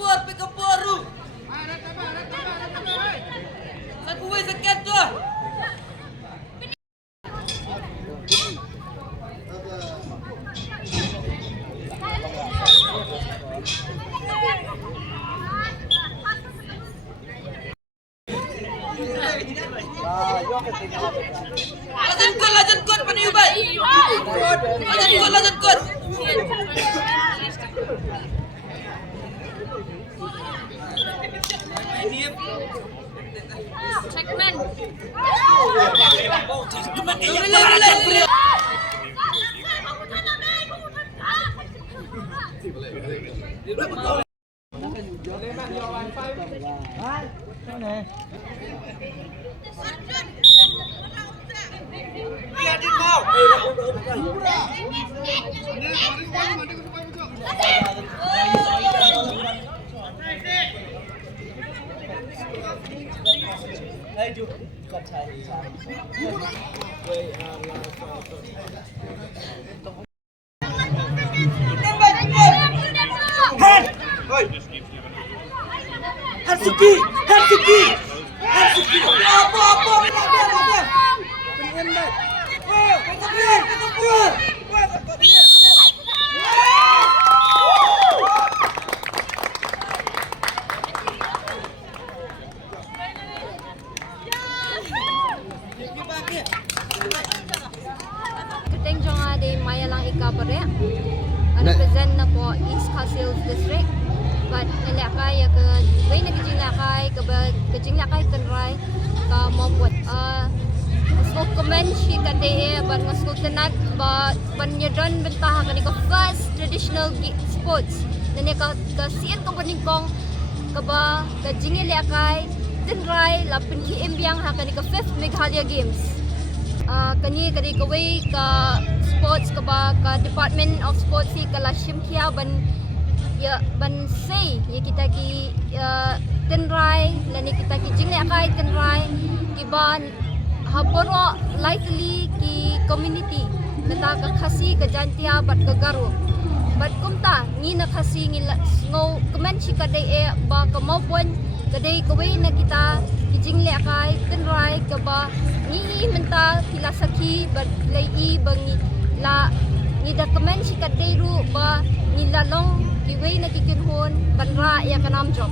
Pekaporu. Satu way sekian tu. Lajan kot paniubat. Lajan kot. Checkman. Hatsuki. Apa? Keteng jonga de Mayalang Ikabare. Represent na po East Castle District. But nalakay ke way na gijinglakay gijinglakay kanray ka mobot. Sko comment si kade ban sko tenag ba panyadon bentaha kani ka first traditional sports. Nani ka sian ka paningkong ka ba gijinglakay tenray lapin ki imbyang ha kani ka 5th Meghalaya Games. Kani kadi kaway ka sports ka ba ka Department of Sports si kalashim kia ban ya ban say ya kita ki tenrai lani kita ki jingle akai tenrai ki ban haboro lightly ki community kata ka khasi ka jantia bat ka garu bat kumta ni na khasi ngi ngo comment si ka dai e ba ka mobon ka dai kaway na kita ki jingle akai tenrai ka ba ni menta filasaki bat lai bangi la ni da comment si ka dai ru ba ni lalong kiway na kikinhon banra ya kanam job.